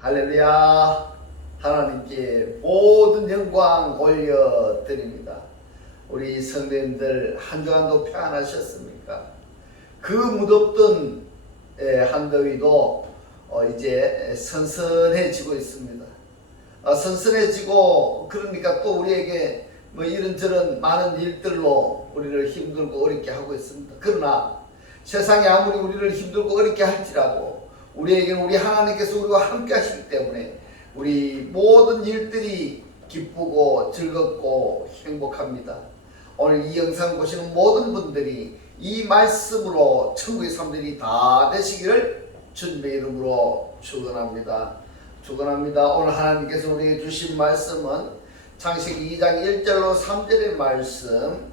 할렐루야. 하나님께 모든 영광 올려드립니다. 우리 성도님들 한 주간도 평안하셨습니까? 그 무덥던 한더위도 이제 선선해지고 있습니다. 선선해지고 그러니까 또 우리에게 뭐 이런저런 많은 일들로 우리를 힘들고 어렵게 하고 있습니다. 그러나 세상이 아무리 우리를 힘들고 어렵게 할지라도 우리에게는 우리 하나님께서 우리와 함께 하시기 때문에 우리 모든 일들이 기쁘고 즐겁고 행복합니다. 오늘 이 영상 보시는 모든 분들이 이 말씀으로 천국의 사람들이 다 되시기를 주님의 이름으로 축원합니다. 축원합니다. 오늘 하나님께서 우리에게 주신 말씀은 창세기 2장 1절로 3절의 말씀,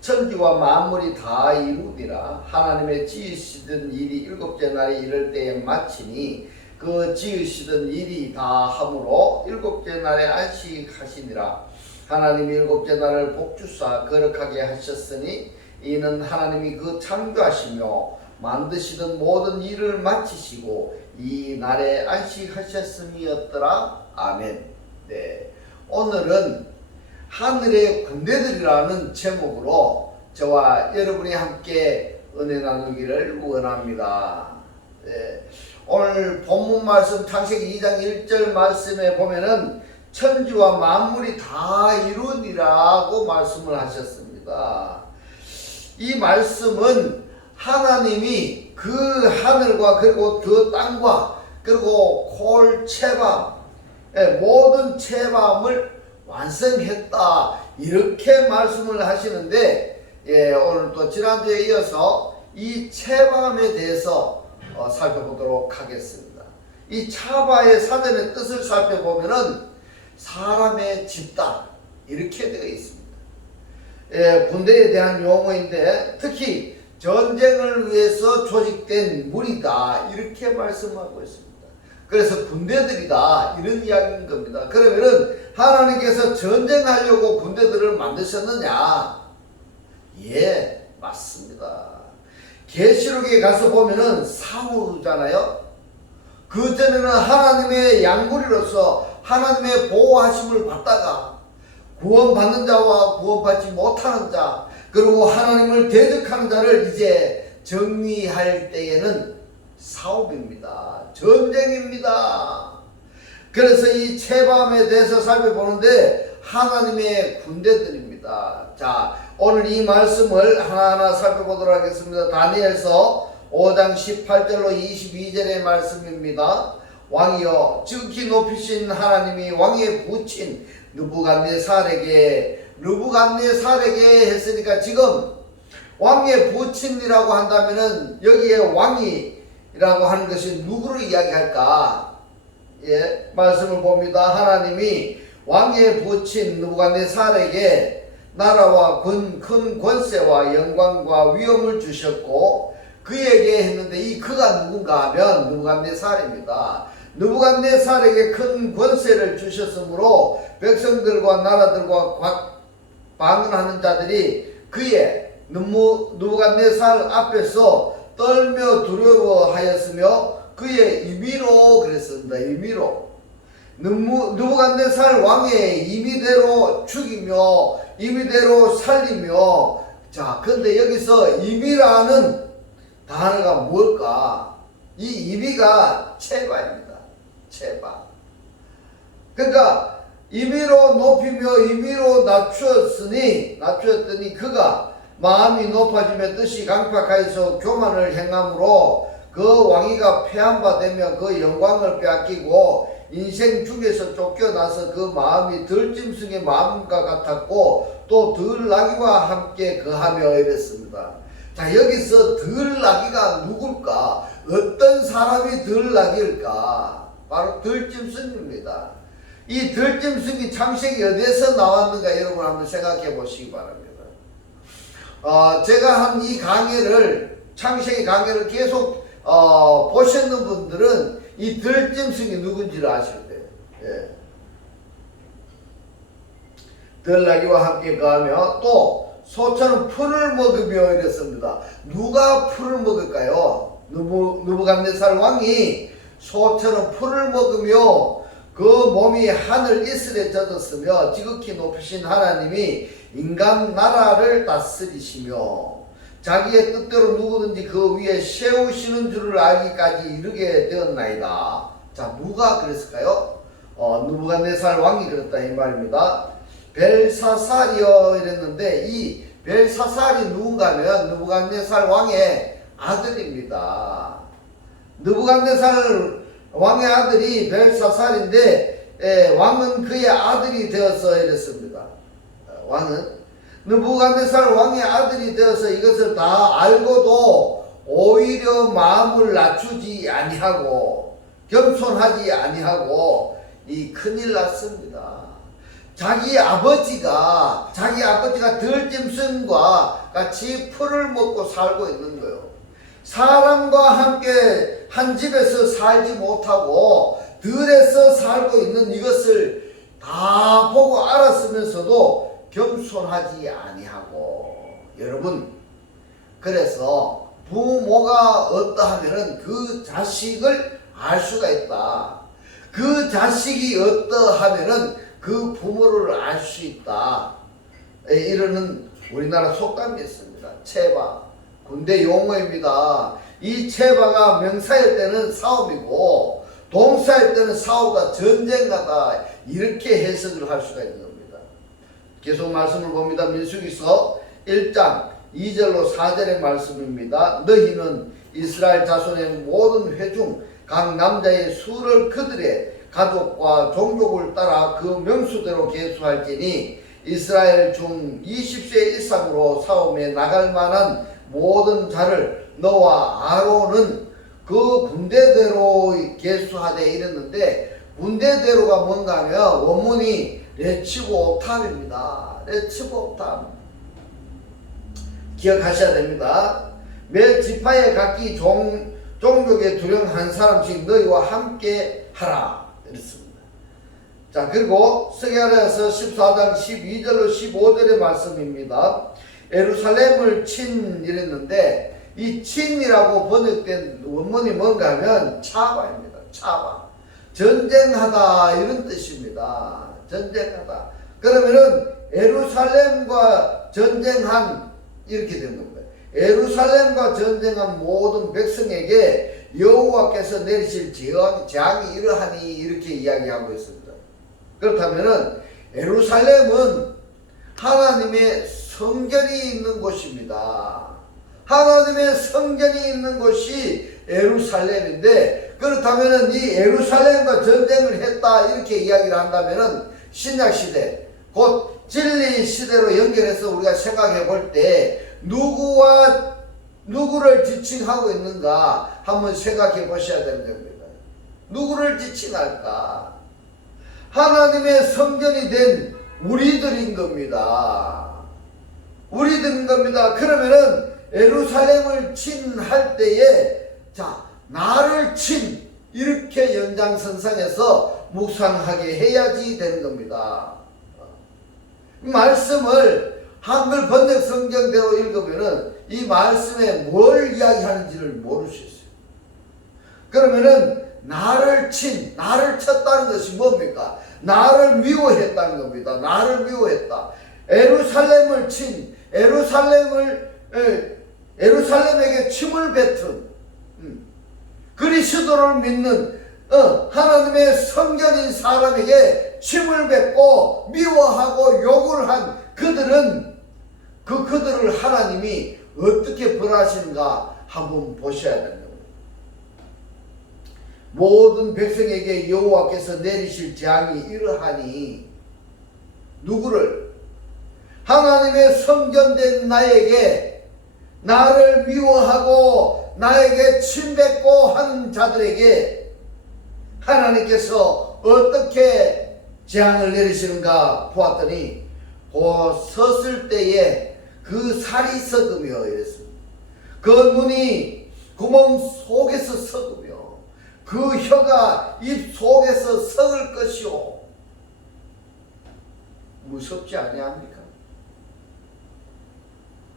천지와 만물이 다 이루니라. 하나님의 지으시던 일이 일곱째 날에 이를 때에 마치니 그 지으시던 일이 다 함으로 일곱째 날에 안식하시니라. 하나님이 일곱째 날을 복주사 거룩하게 하셨으니 이는 하나님이 그 창조하시며 만드시던 모든 일을 마치시고 이 날에 안식하셨음이었더라. 아멘. 네. 오늘은 하늘의 군대들이라는 제목으로 저와 여러분이 함께 은혜 나누기를 원합니다. 네. 오늘 본문 말씀 창세기 2장 1절 말씀에 보면은 천지와 만물이 다 이루니라고 말씀을 하셨습니다. 이 말씀은 하나님이 그 하늘과 그리고 그 땅과 그리고 콜 채밤 모든 채밤을 완성했다 이렇게 말씀을 하시는데, 오늘 또 지난주에 이어서 이 채밤에 대해서 살펴보도록 하겠습니다. 이 차바의 사전의 뜻을 살펴보면은 사람의 집단 이렇게 되어 있습니다. 군대에 대한 용어인데 특히 전쟁을 위해서 조직된 무리다 이렇게 말씀하고 있습니다. 그래서 군대들이다 이런 이야기인 겁니다. 그러면은 하나님께서 전쟁하려고 군대들을 만드셨느냐? 예, 맞습니다. 계시록에 가서 보면은 싸우잖아요. 그 전에는 하나님의 양무리로서 하나님의 보호하심을 받다가 구원받는 자와 구원받지 못하는 자, 그리고 하나님을 대적하는 자를 이제 정리할 때에는 싸움입니다. 전쟁입니다. 그래서 이 채밤에 대해서 살펴보는데 하나님의 군대들입니다. 자, 오늘 이 말씀을 하나하나 살펴보도록 하겠습니다. 다니엘서 5장 18절로 22절의 말씀입니다. 왕이여 지극히 높이신 하나님이 왕에 붙인 느부갓네살에게 했으니까 지금 왕에 붙인이라고 한다면은 여기에 왕이라고 하는 것이 누구를 이야기할까? 예, 말씀을 봅니다. 하나님이 왕에 붙인 느부갓네살에게 나라와 큰 권세와 영광과 위엄을 주셨고 그에게 했는데 이 그가 누군가 하면 느부갓네살입니다. 느부갓네살에게 큰 권세를 주셨으므로 백성들과 나라들과 방언하는 자들이 그의 느부갓네살 앞에서 떨며 두려워하였으며 그의 임의로 그랬습니다. 임의로 느부갓네살 왕의 임의대로 죽이며 임의대로 살리며. 자, 근데 여기서 임의라는 단어가 뭘까? 이 임의가 채바입니다. 채바. 그러니까 임의로 높이며 임의로 낮추었더니 그가 마음이 높아지며 뜻이 강팍하여서 교만을 행함으로 그 왕위가 패한 바 되며 그 영광을 빼앗기고 인생 중에서 쫓겨나서 그 마음이 들짐승의 마음과 같았고 또 들나귀와 함께 거하며 이랬습니다. 자, 여기서 들나귀가 누굴까? 어떤 사람이 들나귀일까? 바로 들짐승입니다. 이 들짐승이 창세기 어디에서 나왔는가 여러분 한번 생각해 보시기 바랍니다. 제가 한 이 강의를 창세기 강의를 계속 보셨는 분들은 이 들짐승이 누군지를 아실 거예요. 예. 들나귀와 함께 거하며 또 소처럼 풀을 먹으며 이랬습니다. 누가 풀을 먹을까요? 느부갓네살 왕이 소처럼 풀을 먹으며 그 몸이 하늘 이슬에 젖었으며 지극히 높으신 하나님이 인간 나라를 다스리시며 자기의 뜻대로 누구든지 그 위에 세우시는 줄을 알기까지 이르게 되었나이다. 자, 누가 그랬을까요? 느부갓네살 왕이 그랬다 이 말입니다. 벨사살이여 이랬는데 이 벨사살이 누군가 하면 느부갓네살 왕의 아들입니다. 느부갓네살 왕의 아들이 벨사살인데 왕은 그의 아들이 되어서 이랬습니다. 왕은 느부갓네살 왕의 아들이 되어서 이것을 다 알고도 오히려 마음을 낮추지 아니하고 겸손하지 아니하고 이 큰일 났습니다. 자기 아버지가 들짐승과 같이 풀을 먹고 살고 있는 거예요. 사람과 함께 한 집에서 살지 못하고 들에서 살고 있는 이것을 다 보고 알았으면서도 겸손하지 아니하고, 여러분, 그래서 부모가 어떠하면은 그 자식을 알 수가 있다. 그 자식이 어떠하면은 그 부모를 알 수 있다. 이러는 우리나라 속담이 있습니다. 체바, 군대 용어입니다. 이 체바가 명사일 때는 싸움이고 동사일 때는 싸우다, 전쟁하다, 이렇게 해석을 할 수가 있는 겁니다. 계속 말씀을 봅니다. 민수기서 1장 2절로 4절의 말씀입니다. 너희는 이스라엘 자손의 모든 회중 각 남자의 수를 그들의 가족과 종족을 따라 그 명수대로 계수할지니 이스라엘 중 20세 이상으로 싸움에 나갈 만한 모든 자를 너와 아론은 그 군대대로 계수하되 이랬는데, 군대대로가 뭔가 하면 원문이 레츠고 옥탑입니다. 레츠고 옥탑 기억하셔야 됩니다. 매 지파에 각기 종족의 두령 한 사람씩 너희와 함께 하라 이랬습니다. 자, 그리고 스가랴서 14장 12절로 15절의 말씀입니다. 예루살렘을 친 이랬는데 이 친이라고 번역된 원문이 뭔가 하면 차바입니다. 차바, 전쟁하다 이런 뜻입니다. 전쟁하다. 그러면은 예루살렘과 전쟁한 이렇게 된 겁니다. 예루살렘과 전쟁한 모든 백성에게 여호와께서 내리실 재앙이 이러하니 이렇게 이야기하고 있습니다. 그렇다면은 예루살렘은 하나님의 성전이 있는 곳입니다. 하나님의 성전이 있는 곳이 예루살렘인데, 그렇다면은 이 예루살렘과 전쟁을 했다 이렇게 이야기를 한다면은 신약 시대, 곧 진리 시대로 연결해서 우리가 생각해 볼 때 누구를 지칭하고 있는가 한번 생각해 보셔야 되는 겁니다. 누구를 지칭할까? 하나님의 성전이 된 우리들인 겁니다. 우리들인 겁니다. 그러면은 예루살렘을 친할 때에 자, 나를 친 이렇게 연장선상에서 묵상하게 해야지 되는 겁니다. 말씀을 한글 번역 성경대로 읽으면은 이 말씀에 뭘 이야기하는지를 모를 수 있어요. 그러면은 나를 쳤다는 것이 뭡니까? 나를 미워했다는 겁니다. 나를 미워했다. 예루살렘을 친, 예루살렘에게 침을 뱉은, 그리스도를 믿는 하나님의 성전인 사람에게 침을 뱉고 미워하고 욕을 한 그들을 하나님이 어떻게 벌하시는가 한번 보셔야 됩니다. 모든 백성에게 여호와께서 내리실 재앙이 이러하니, 누구를? 하나님의 성전된 나에게, 나를 미워하고 나에게 침뱉고 하는 자들에게 하나님께서 어떻게 재앙을 내리시는가 보았더니 곧 섰을 때에 그 살이 썩으며 이랬습니다. 그 눈이 구멍 속에서 썩으며 그 혀가 입 속에서 썩을 것이요. 무섭지 아니합니까?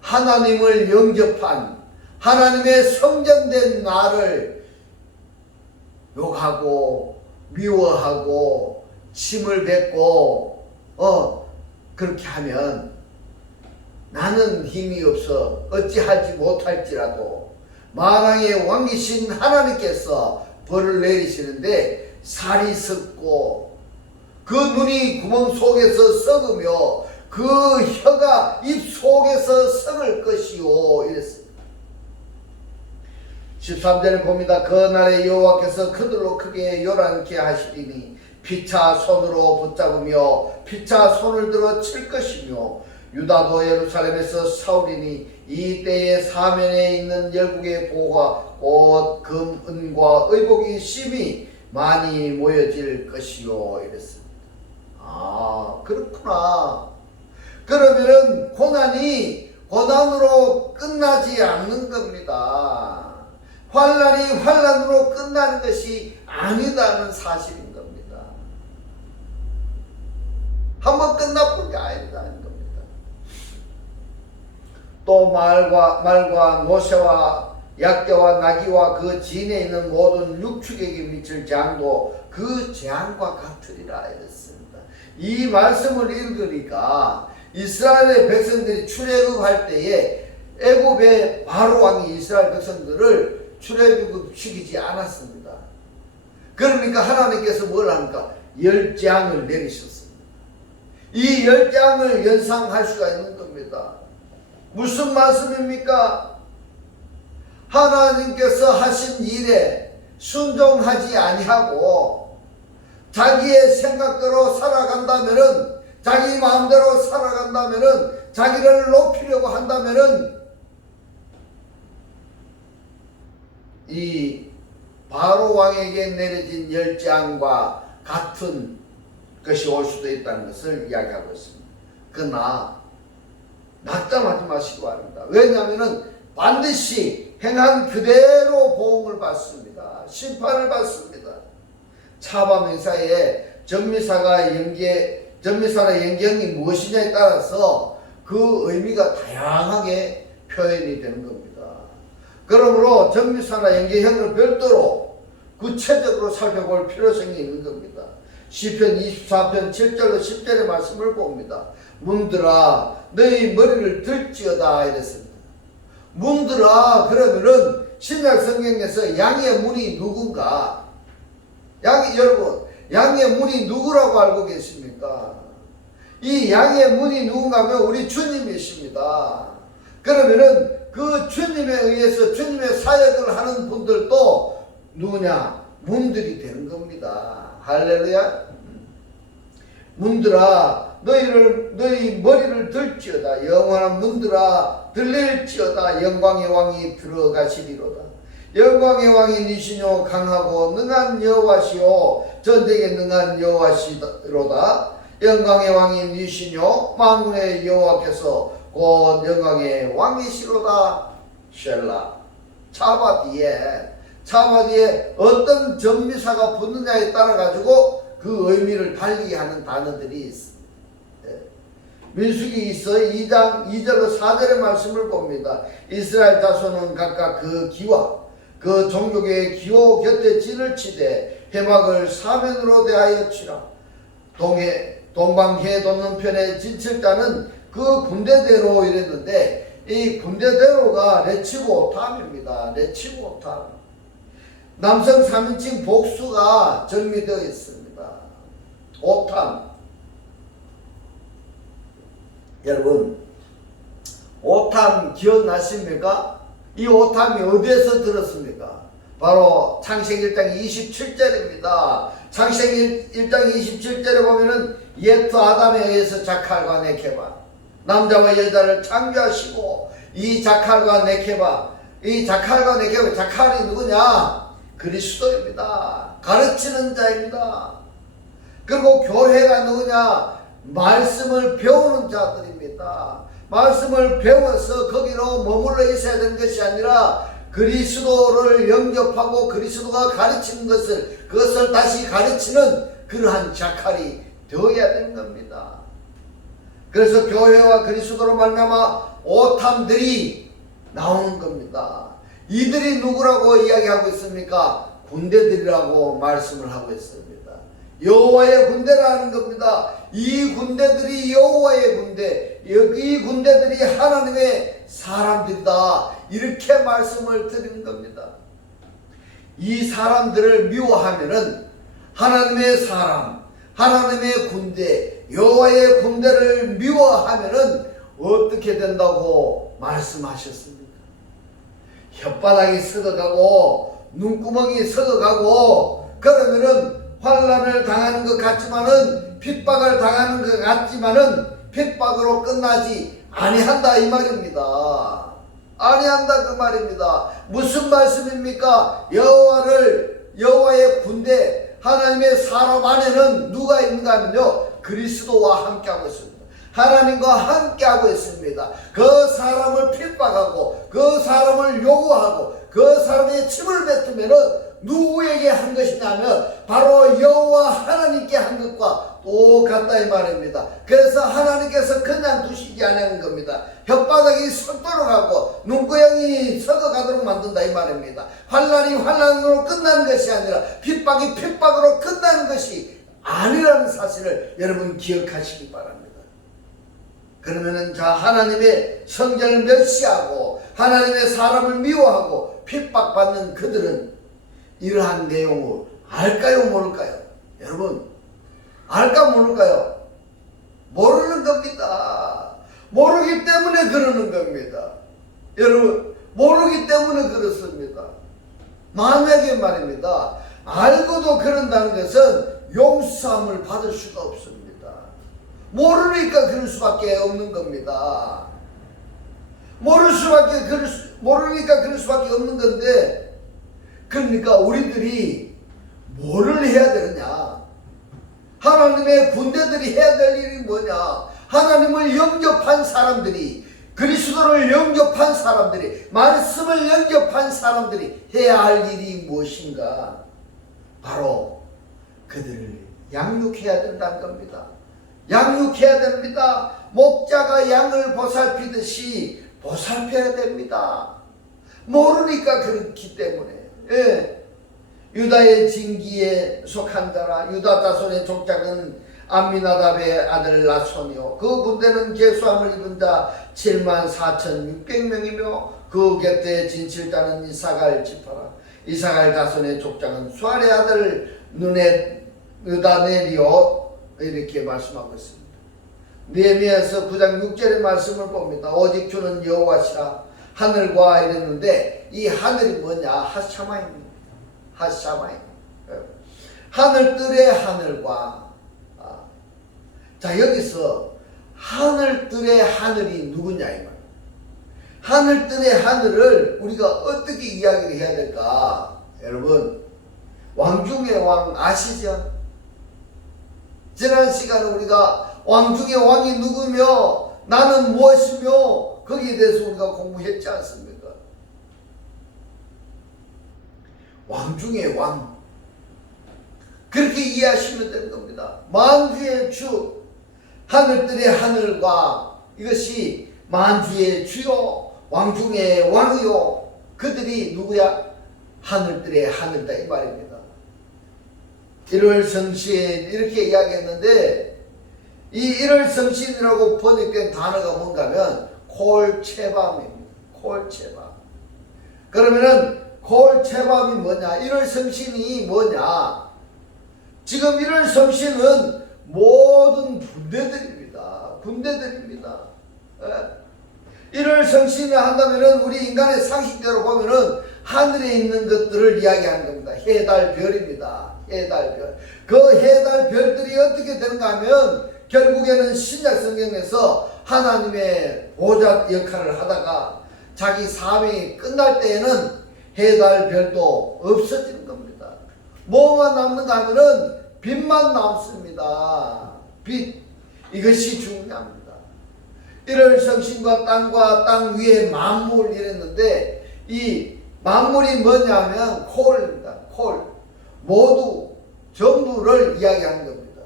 하나님을 영접한, 하나님의 성전된 나를 욕하고 미워하고 침을 뱉고 그렇게 하면 나는 힘이 없어 어찌하지 못할지라도 만왕의 왕이신 하나님께서 벌을 내리시는데 살이 썩고 그 눈이 구멍 속에서 썩으며 그 혀가 입 속에서 썩을 것이요 이랬습니다. 13절에 봅니다. 그날에 여호와께서 그들로 크게 요란케 하시리니 피차 손으로 붙잡으며 피차 손을 들어 칠 것이며 유다도 예루살렘에서 싸우리니 이 때에 사면에 있는 열국의 보화 곧 금, 은과 의복이 심히 많이 모여질 것이요 이랬습니다. 아 그렇구나. 그러면은 고난이 고난으로 끝나지 않는 겁니다. 환난이 환난으로 끝나는 것이 아니다는 사실인 겁니다. 한번 끝나본 게 아니다는 겁니다. 또 말과 노새와 약대와 나귀와 그 진에 있는 모든 육축에게 미칠 재앙도 그 재앙과 같으리라 이랬습니다. 이 말씀을 읽으니까 이스라엘의 백성들이 출애굽할 때에 애굽의 바로 왕이 이스라엘 백성들을 출애굽시키지 않았습니다. 그러니까 하나님께서 뭘 합니까? 열재앙을 내리셨습니다. 이 열재앙을 연상할 수가 있는 겁니다. 무슨 말씀입니까? 하나님께서 하신 일에 순종하지 아니하고 자기의 생각대로 살아간다면은, 자기 마음대로 살아간다면은, 자기를 높이려고 한다면은 이 바로 왕에게 내려진 열재앙과 같은 것이 올 수도 있다는 것을 이야기하고 있습니다. 그러나 낙담하지 마시기 바랍니다. 왜냐하면 반드시 행한 그대로 보응을 받습니다. 심판을 받습니다. 차밤 행사에 전미사나 연경이 무엇이냐에 따라서 그 의미가 다양하게 표현이 되는 겁니다. 그러므로 전미사나 연계형을 별도로 구체적으로 살펴볼 필요성이 있는 겁니다. 시편 24편 7절로 10절의 말씀을 봅니다. 문들아 너희 머리를 들지어다 이랬습니다. 문들아 그러면은 신약 성경에서 양의 문이 누군가? 여러분 양의 문이 누구라고 알고 계십니까? 이 양의 문이 누군가 하면 우리 주님이십니다. 그러면은 그 주님에 의해서 주님의 사역을 하는 분들도 누구냐? 문들이 되는 겁니다. 할렐루야. 문들아 너희 머리를 들지어다. 영원한 문들아 들릴지어다. 영광의 왕이 들어가시리로다. 영광의 왕이 니시뇨 강하고 능한 여호와시오 전쟁에 능한 여호와시로다. 영광의 왕이 니시뇨 만군의 여호와께서 곧 영광의 왕이시로다. 쉘라. 차바디에 어떤 전미사가 붙느냐에 따라 가지고 그 의미를 달리하는 단어들이 있습니다. 민수기 2장 2절로 4절의 말씀을 봅니다. 이스라엘 자손은 각각 그 기와 그 종족의 기호 곁에 진을 치되 해막을 사면으로 대하여 치라. 동방해 돋는 진칠 자는 그 군대대로 이랬는데 이 군대대로가 레치고탐입니다. 레치고탐. 남성 3인칭 복수가 정리되어 있습니다. 오탐. 여러분 오탐 기억나십니까? 이 오탐이 어디에서 들었습니까? 바로 창세기 1장 27절입니다. 창세기 1장 27절에 보면은 옛 아담에 의해서 자칼과 네케바 남자와 여자를 창조하시고 이 자칼과 네케바 자칼이 누구냐? 그리스도입니다. 가르치는 자입니다. 그리고 교회가 누구냐? 말씀을 배우는 자들입니다. 말씀을 배워서 거기로 머물러 있어야 되는 것이 아니라 그리스도를 영접하고 그리스도가 가르치는 그것을 다시 가르치는 그러한 자칼이 되어야 되는 겁니다. 그래서 교회와 그리스도로 말미암아 오탐들이 나오는 겁니다. 이들이 누구라고 이야기하고 있습니까? 군대들이라고 말씀을 하고 있습니다. 여호와의 군대라는 겁니다. 이 군대들이 여호와의 군대, 이 군대들이 하나님의 사람들이다, 이렇게 말씀을 드리는 겁니다. 이 사람들을 미워하면은 하나님의 사람, 하나님의 군대, 여호와의 군대를 미워하면은 어떻게 된다고 말씀하셨습니까? 혓바닥이 썩어가고 눈구멍이 썩어가고, 그러면은 환난을 당하는 것 같지만은, 핍박을 당하는 것 같지만은 핍박으로 끝나지 아니한다, 이 말입니다. 아니한다, 그 말입니다. 무슨 말씀입니까? 여호와의 군대, 하나님의 사람 안에는 누가 있는가 하면요, 그리스도와 함께하고 있습니다. 하나님과 함께하고 있습니다. 그 사람을 핍박하고 그 사람을 요구하고 그 사람의 침을 뱉으면은 누구에게 한 것이냐면 바로 여호와 하나님께 한 것과 똑같다, 이 말입니다. 그래서 하나님께서 그냥 두시지 않는 겁니다. 혓바닥이 썩도록 하고 눈구멍이 썩어가도록 만든다, 이 말입니다. 환난이 환난으로 끝나는 것이 아니라 핍박이 핍박으로 끝나는 것이 아니라는 사실을 여러분 기억하시기 바랍니다. 그러면은 자, 하나님의 성전을 멸시하고 하나님의 사람을 미워하고 핍박받는 그들은 이러한 내용을 알까요, 모를까요? 여러분, 알까 모를까요? 모르는 겁니다. 모르기 때문에 그러는 겁니다. 여러분, 모르기 때문에 그렇습니다. 만약에 말입니다, 알고도 그런다는 것은 용서함을 받을 수가 없습니다. 모르니까 그럴 수밖에 없는 겁니다. 모르니까 그럴 수밖에 없는 건데, 그러니까 우리들이 뭐를 해야 되느냐? 하나님의 군대들이 해야 될 일이 뭐냐? 하나님을 영접한 사람들이, 그리스도를 영접한 사람들이, 말씀을 영접한 사람들이 해야 할 일이 무엇인가? 바로 그들을 양육해야 된다는 겁니다. 양육해야 됩니다. 목자가 양을 보살피듯이 보살펴야 됩니다. 모르니까 그렇기 때문에. 유다의 진기에 속한 자라. 유다 자손의 족장은 암미나답의 아들 나손이요, 그 군대는 계수함을 입은 자 74,600명이며 그 곁에 진칠자는 이사갈 지파라. 이사갈 자손의 족장은 수알의 아들 눈에 느다넬이요, 이렇게 말씀하고 있습니다. 느헤미야서 9장 6절의 말씀을 봅니다. 오직 주는 여호와시라 하늘과 이랬는데, 이 하늘이 뭐냐? 하샤마입니다. 하샤마임. 하늘들의 하늘과, 자, 여기서 하늘들의 하늘이 누구냐, 이 말. 하늘들의 하늘을 우리가 어떻게 이야기를 해야 될까? 여러분, 왕 중의 왕 아시죠? 지난 시간에 우리가 왕 중의 왕이 누구며 나는 무엇이며 거기에 대해서 우리가 공부했지 않습니까? 왕 중의 왕, 그렇게 이해하시면 되는 겁니다. 만주의 주, 하늘들의 하늘과, 이것이 만주의 주요, 왕 중의 왕이요, 그들이 누구야? 하늘들의 하늘다, 이 말입니다. 1월 성신 이렇게 이야기했는데, 이 1월 성신이라고 번역된 단어가 뭔가 하면 콜체밤입니다. 콜체밤. 그러면은 콜체밤이 뭐냐? 1월 성신이 뭐냐? 지금 1월 성신은 모든 군대들입니다. 군대들입니다. 1월 성신을 한다면은 우리 인간의 상식대로 보면은 하늘에 있는 것들을 이야기하는 겁니다. 해, 달, 별입니다. 해, 달, 별. 그 해, 달, 별들이 어떻게 되는가 하면 결국에는 신약 성경에서 하나님의 보좌 역할을 하다가 자기 사명이 끝날 때에는 해, 달, 별도 없어지는 겁니다. 뭐만 남는가 하면은 빛만 남습니다. 빛. 이것이 중요합니다. 1월 성신과 땅 위에 만물 이랬는데, 이 만물이 뭐냐면 콜입니다. 콜. 모두, 전부를 이야기하는 겁니다.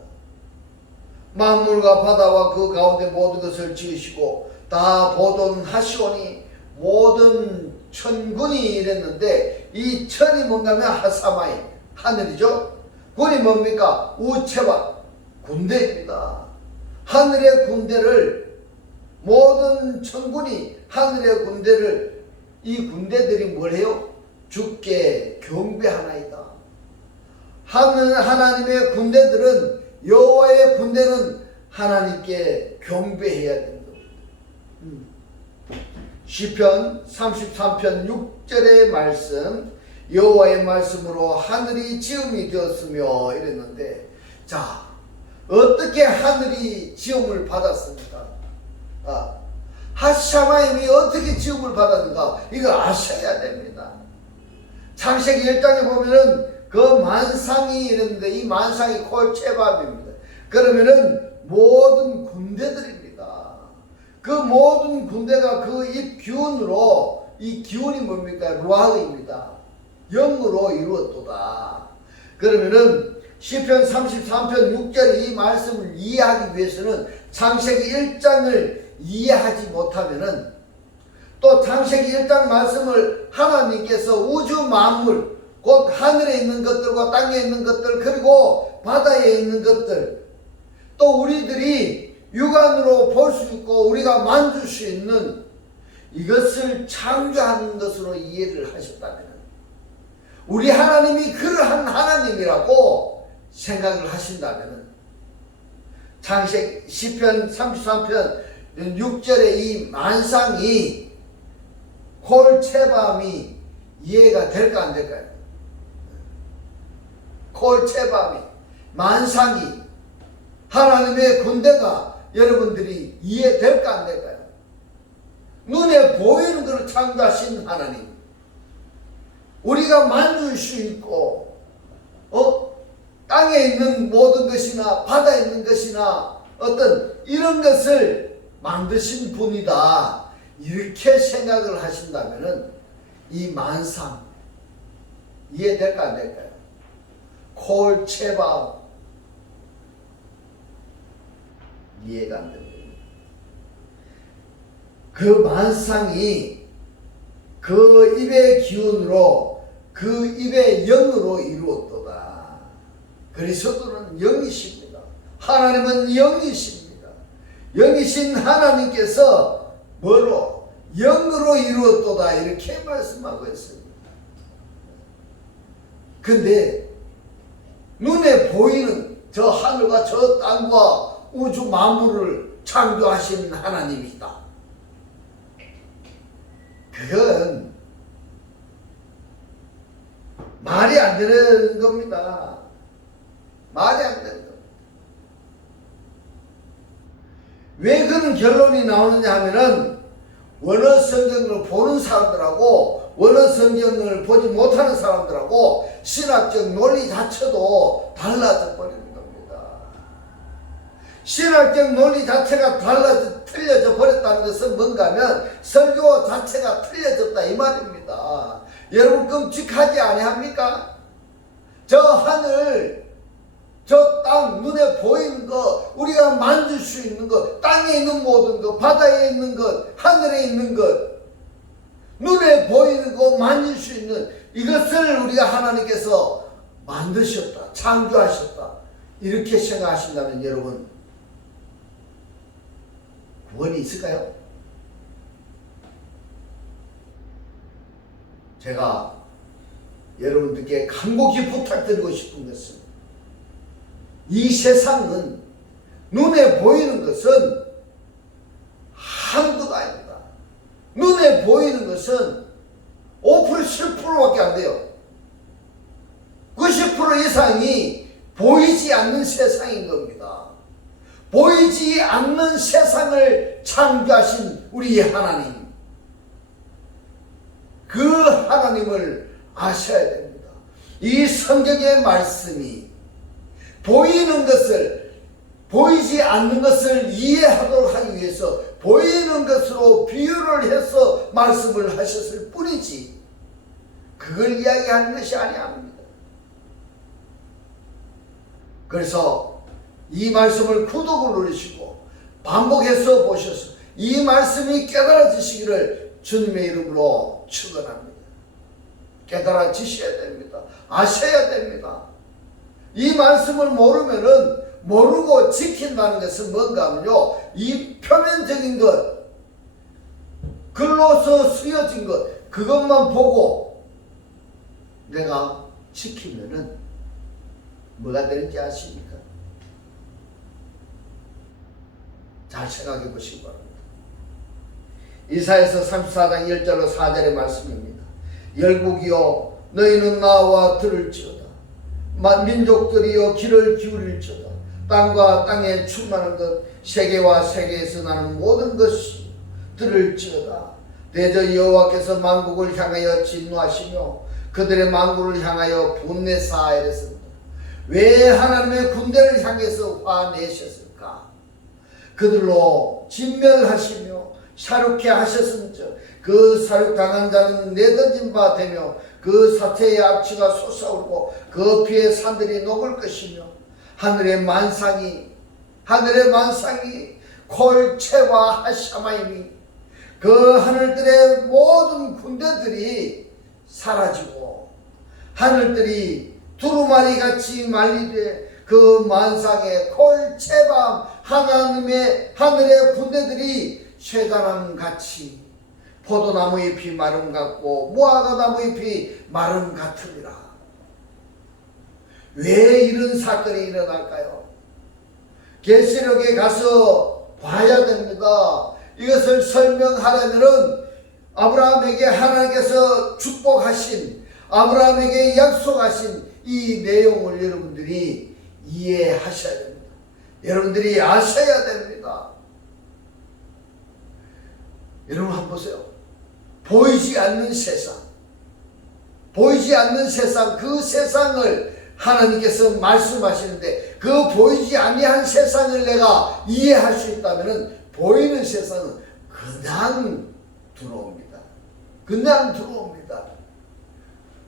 만물과 바다와 그 가운데 모든 것을 지으시고 다 보존하시오니 모든 천군이 이랬는데, 이 천이 뭔가 하면 하사마이 하늘이죠. 군이 뭡니까? 우체와 군대입니다. 하늘의 군대를, 모든 천군이 하늘의 군대를, 이 군대들이 뭘 해요? 주께 경배하나이다. 하나님의 군대들은, 여호와의 군대는 하나님께 경배해야 된다. 시편 33편 6절의 말씀, 여호와의 말씀으로 하늘이 지음이 되었으며 이랬는데, 자, 어떻게 하늘이 지음을 받았습니까? 하샤마임이 어떻게 지음을 받았는가? 이걸 아셔야 됩니다. 창세기 1장에 보면은 그 만상이 이랬는데, 이 만상이 콜체밥입니다. 그러면은 모든 군대들입니다. 그 모든 군대가 그 입 기운으로, 이 기운이 뭡니까? 루아흐입니다. 영으로 이루었도다. 그러면은 시편 33편 6절 이 말씀을 이해하기 위해서는 창세기 1장을 이해하지 못하면은, 또 창세기 1장 말씀을 하나님께서 우주 만물, 곧 하늘에 있는 것들과 땅에 있는 것들, 그리고 바다에 있는 것들, 또 우리들이 육안으로 볼 수 있고 우리가 만질 수 있는 이것을 창조하는 것으로 이해를 하셨다면, 우리 하나님이 그러한 하나님이라고 생각을 하신다면, 창세기 시편 33편 6절의 이 만상이, 콜체밤이 이해가 될까 안 될까요? 콜체밤이, 만상이, 하나님의 군대가 여러분들이 이해될까 안 될까요? 눈에 보이는 것을 창조하신 하나님, 우리가 만질 수 있고 땅에 있는 모든 것이나 바다에 있는 것이나 어떤 이런 것을 만드신 분이다, 이렇게 생각을 하신다면은 이 만상 이해될까 안 될까요? 콜체바 이해가 안 됩니다. 그 만상이 그 입의 기운으로, 그 입의 영으로 이루었도다. 그리스도는 영이십니다. 하나님은 영이십니다. 영이신 하나님께서 뭐로? 영으로 이루었도다, 이렇게 말씀하고 있습니다. 근데 눈에 보이는 저 하늘과 저 땅과 우주 만물을 창조하신 하나님이다. 그건 말이 안 되는 겁니다. 말이 안 되는 겁니다. 왜 그런 결론이 나오느냐 하면은, 원어 성경을 보는 사람들하고 원어 성경을 보지 못하는 사람들하고 신학적 논리 자체도 달라져 버리는 겁니다. 신학적 논리 자체가 틀려져 버렸다는 것은 뭔가 하면 설교 자체가 틀려졌다 이 말입니다. 여러분 끔찍하지 아니합니까? 저 하늘, 저 땅, 눈에 보이는 것, 우리가 만질 수 있는 것, 땅에 있는 모든 것, 바다에 있는 것, 하늘에 있는 것, 눈에 보이는 것, 만질 수 있는 이것을 우리가 하나님께서 만드셨다, 창조하셨다, 이렇게 생각하신다면 여러분 구원이 있을까요? 제가 여러분들께 간곡히 부탁드리고 싶은 것은, 이 세상은 눈에 보이는 것은 아무것도 아닙니다. 눈에 보이는 것은 5% 10%밖에 안 돼요. 90% 이상이 보이지 않는 세상인 겁니다. 보이지 않는 세상을 창조하신 우리 하나님, 그 하나님을 아셔야 됩니다. 이 성경의 말씀이 보이는 것을, 보이지 않는 것을 이해하도록 하기 위해서 보이는 것으로 비유를 해서 말씀을 하셨을 뿐이지 그걸 이야기하는 것이 아니합니다. 그래서 이 말씀을 구독을 누르시고 반복해서 보셔서 이 말씀이 깨달아지시기를 주님의 이름으로 축원합니다. 깨달아지셔야 됩니다. 아셔야 됩니다. 이 말씀을 모르면은 모르고 지킨다는 것은 뭔가 하면요, 이 표면적인 것, 글로서 쓰여진 것, 그것만 보고 내가 지키면은 뭐가 되는지 아십니까? 잘 생각해 보시기 바랍니다. 이사야서 34장 1절로 4절의 말씀입니다. 열국이여 너희는 나와 들을지어다. 민족들이여 귀를 기울일지어다. 땅과 땅에 충만한 것, 세계와 세계에서 나는 모든 것이 들을지어다. 대저 여호와께서 만국을 향하여 진노하시며 그들의 만국을 향하여 분내사하여 이랬습니다. 왜 하나님의 군대를 향해서 화내셨을까? 그들로 진멸하시며 사륙케 하셨은즉 그 사륙당한 자는 내던진 바 되며 그 사태의 악취가 솟아오르고 그 피의 산들이 녹을 것이며 하늘의 만상이 콜체와 하샤마임이 그 하늘들의 모든 군대들이 사라지고 하늘들이 두루마리 같이 말리되 그 만상의 콜체밤 하늘의 군대들이 쇠다람 같이 포도나무 잎이 마름 같고 무화과나무 잎이 마름 같으리라. 왜 이런 사건이 일어날까요? 계시록에 가서 봐야 됩니다. 이것을 설명하려면은 아브라함에게 하나님께서 축복하신, 아브라함에게 약속하신 이 내용을 여러분들이 이해하셔야 됩니다. 여러분들이 아셔야 됩니다. 여러분 한번 보세요. 보이지 않는 세상, 그 세상을 하나님께서 말씀하시는데 그 보이지 아니한 세상을 내가 이해할 수 있다면 보이는 세상은 그냥 들어옵니다.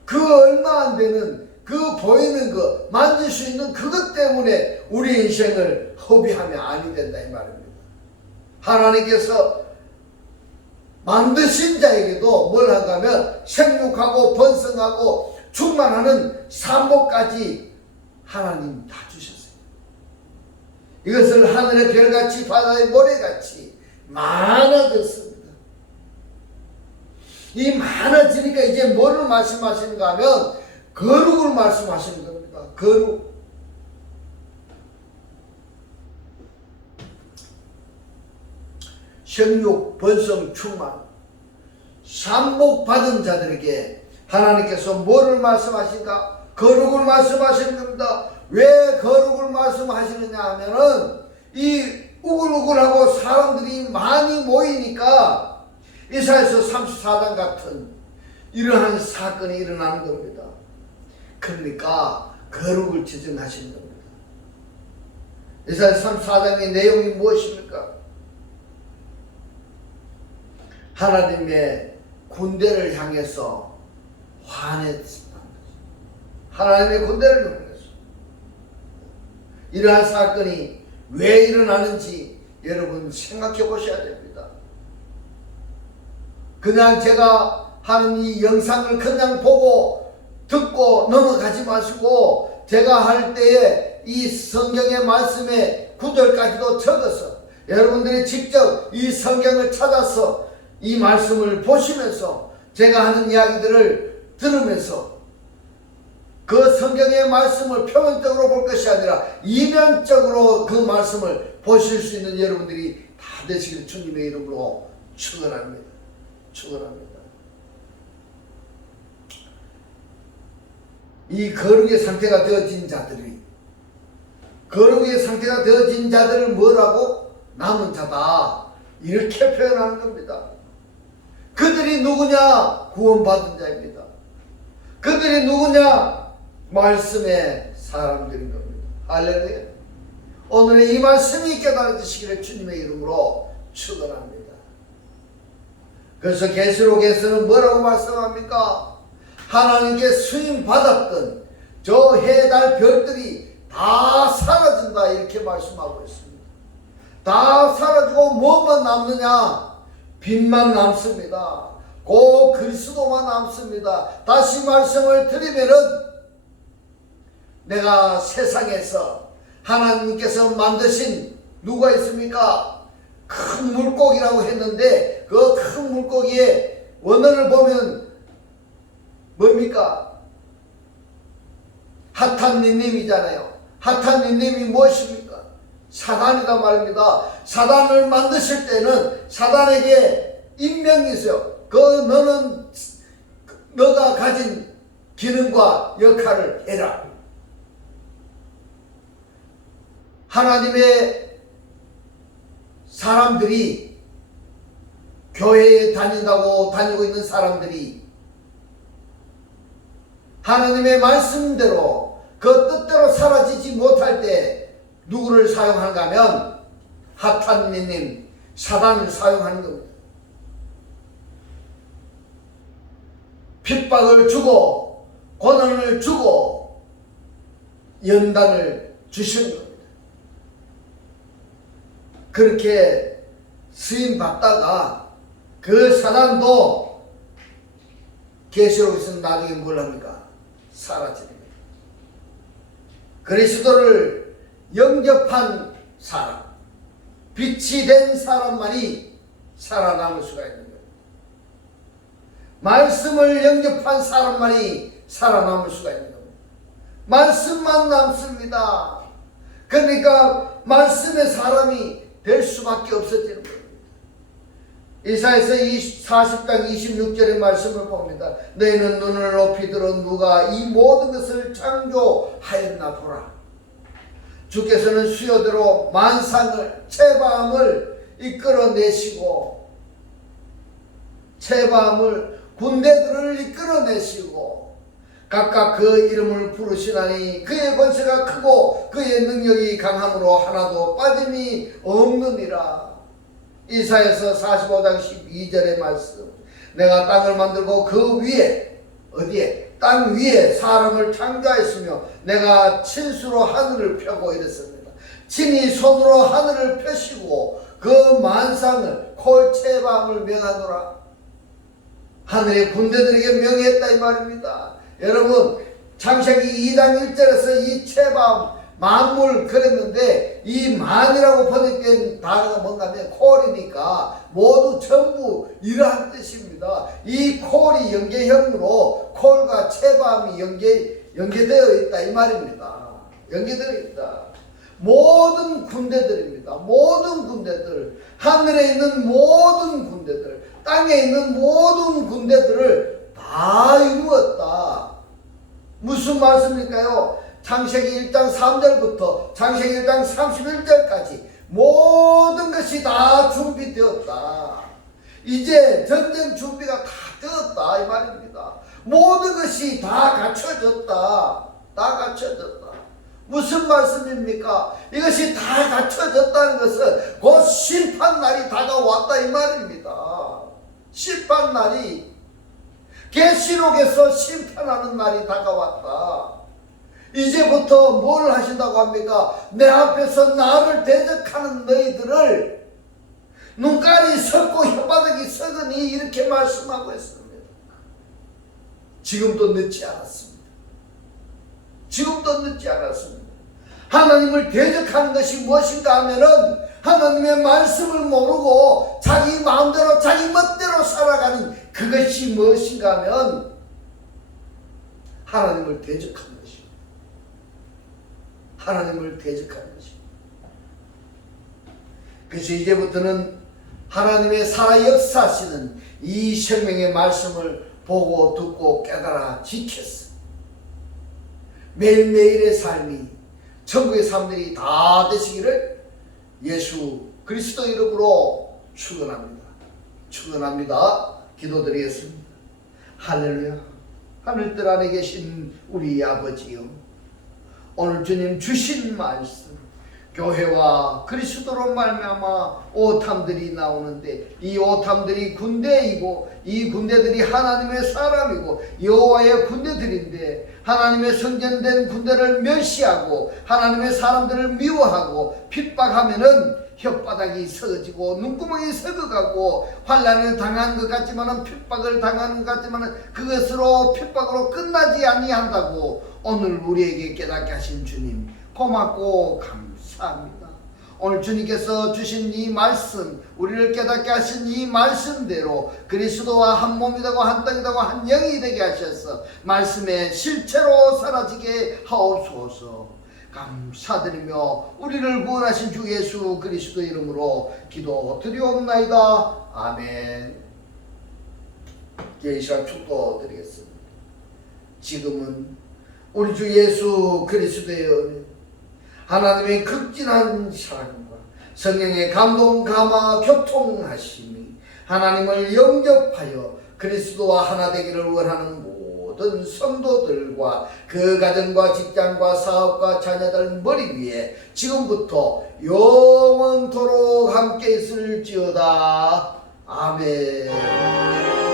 그 얼마 안 되는 그 보이는 거, 만질 수 있는 그것 때문에 우리 인생을 허비하면 아니 된다 이 말입니다. 하나님께서 만드신 자에게도 뭘 한다면 생육하고 번성하고 충만하는 산복까지 하나님 다 주셨어요. 이것을 하늘의 별같이 바다의 모래같이 많아졌습니다. 이 많아지니까 이제 뭐를 말씀하시는가 하면 거룩을 말씀하시는 겁니다. 거룩. 생육, 번성, 충만, 산복 받은 자들에게 하나님께서 뭐를 말씀하신가? 거룩을 말씀하시는 겁니다. 왜 거룩을 말씀하시느냐 하면은 이 우글우글하고 사람들이 많이 모이니까 이사야서 34장 같은 이러한 사건이 일어나는 겁니다. 그러니까 거룩을 지정하시는 겁니다. 이사야 34장의 내용이 무엇입니까? 하나님의 군대를 향해서 화냈습니다. 하나님의 군대를 향해서. 이러한 사건이 왜 일어나는지 여러분 생각해 보셔야 됩니다. 그냥 제가 하는 이 영상을 그냥 보고 듣고 넘어가지 마시고 제가 할 때에 이 성경의 말씀의 구절까지도 적어서 여러분들이 직접 이 성경을 찾아서 이 말씀을 보시면서 제가 하는 이야기들을 들으면서 그 성경의 말씀을 표면적으로 볼 것이 아니라 이면적으로 그 말씀을 보실 수 있는 여러분들이 다 되시길 주님의 이름으로 축원합니다. 이 거룩의 상태가 되어진 자들을 뭐라고? 남은 자다. 이렇게 표현하는 겁니다. 그들이 누구냐? 구원받은 자입니다. 그들이 누구냐? 말씀의 사람들인 겁니다. 할렐루야. 오늘의 이 말씀이 깨달아지시기를 주님의 이름으로 축원합니다. 그래서 계시록에서는 뭐라고 말씀합니까? 하나님께 수임 받았던 저 해, 달, 별들이 다 사라진다 이렇게 말씀하고 있습니다. 다 사라지고 뭐만 남느냐? 빛만 남습니다. 고 그리스도만 남습니다. 다시 말씀을 드리면은 내가 세상에서 하나님께서 만드신 누가 있습니까? 큰 물고기라고 했는데 그 큰 물고기의 원어를 보면 뭡니까? 하탄니님이잖아요. 하탄니님이 무엇입니까? 사단이다 말입니다. 사단을 만드실 때는 사단에게 임명이 있어요. 너는 너가 가진 기능과 역할을 해라. 하나님의 사람들이 교회에 다니고 있는 사람들이 하나님의 말씀대로 그 뜻대로 사라지지 못할 때 누구를 사용하는가 하면 하탄니님 사단을 사용하는 겁니다. 핍박을 주고 고난을 주고 연단을 주시는 겁니다. 그렇게 쓰임 받다가 그 사단도 계시록에서는 나중에 뭘 합니까? 사라집니다. 그리스도를 영접한 사람, 빛이 된 사람만이 살아남을 수가 있는 거예요. 말씀을 영접한 사람만이 살아남을 수가 있는 겁니다. 말씀만 남습니다. 그러니까 말씀의 사람이 될 수밖에 없어지는 겁니다. 이사야서 40장 26절의 말씀을 봅니다. 너희는 눈을 높이 들어 누가 이 모든 것을 창조하였나 보라. 주께서는 수요대로 만상을 체바함을 이끌어내시고 체바함을 군대들을 이끌어내시고 각각 그 이름을 부르시나니 그의 권세가 크고 그의 능력이 강함으로 하나도 빠짐이 없느니라. 이사야서 45장 12절의 말씀. 내가 땅을 만들고 그 위에 어디에? 땅 위에 사람을 창조하였으며 내가 친수로 하늘을 펴고 이랬습니다. 친히 손으로 하늘을 펴시고 그 만상을 콜체밤을 명하노라. 하늘의 군대들에게 명했다 이 말입니다. 여러분 창세기 2장 1절에서 이 체밤 만물 그랬는데 이 만이라고 번역된 단어가 뭔가 하면 콜이니까 모두 전부 이러한 뜻입니다. 이 콜이 연계형으로 콜과 체밤이 연계되어 있다 이 말입니다. 연계되어 있다. 모든 군대들입니다. 모든 군대들, 하늘에 있는 모든 군대들, 땅에 있는 모든 군대들을 다 이루었다. 무슨 말씀일까요? 창세기 1장 3절부터 창세기 1장 31절까지 모든 것이 다 준비되었다. 이제 전쟁 준비가 다 되었다 이 말입니다. 모든 것이 다 갖춰졌다. 다 갖춰졌다. 무슨 말씀입니까? 이것이 다 갖춰졌다는 것은 곧 심판날이 다가왔다 이 말입니다. 심판날이 계시록에서 심판하는 날이 다가왔다. 이제부터 뭘 하신다고 합니까? 내 앞에서 나를 대적하는 너희들을 눈깔이 썩고 혓바닥이 썩으니 이렇게 말씀하고 있습니다. 지금도 늦지 않았습니다. 지금도 늦지 않았습니다. 하나님을 대적하는 것이 무엇인가 하면은 하나님의 말씀을 모르고 자기 마음대로 자기 멋대로 살아가는 그것이 무엇인가 하면 하나님을 대적하는 것입니다. 하나님을 대적하는 것입니다. 그래서 이제부터는 하나님의 살아 역사하시는 이 생명의 말씀을 보고 듣고 깨달아 지켰어. 매일매일의 삶이 천국의 사람들이 다 되시기를 예수 그리스도 이름으로 축원합니다. 축원합니다. 기도드리겠습니다. 할렐루야. 하늘들 안에 계신 우리 아버지요, 오늘 주님 주신 말씀 교회와 그리스도로 말미암아 오탐들이 나오는데 이 오탐들이 군대이고 이 군대들이 하나님의 사람이고 여호와의 군대들인데 하나님의 성전된 군대를 멸시하고 하나님의 사람들을 미워하고 핍박하면은 혓바닥이 썩어지고 눈구멍이 썩어가고 환난을 당한 것 같지만은 핍박을 당하는 것 같지만은 그것으로 핍박으로 끝나지 아니한다고 오늘 우리에게 깨닫게 하신 주님 고맙고 감사합니다. 오늘 주님께서 주신 이 말씀, 우리를 깨닫게 하신 이 말씀대로 그리스도와 한 몸이 되고 한 땅이 되고 한 영이 되게 하셔서 말씀의 실체로 사라지게 하옵소서. 감사드리며 우리를 구원하신 주 예수 그리스도 이름으로 기도드리옵나이다. 아멘. 이제 이 시간 축도드리겠습니다. 지금은 우리 주 예수 그리스도의 은혜, 하나님의 극진한 사랑과 성령의 감동 감화 교통하심이 하나님을 영접하여 그리스도와 하나 되기를 원하는 모든 성도들과 그 가정과 직장과 사업과 자녀들 머리 위에 지금부터 영원토록 함께 있을지어다. 아멘.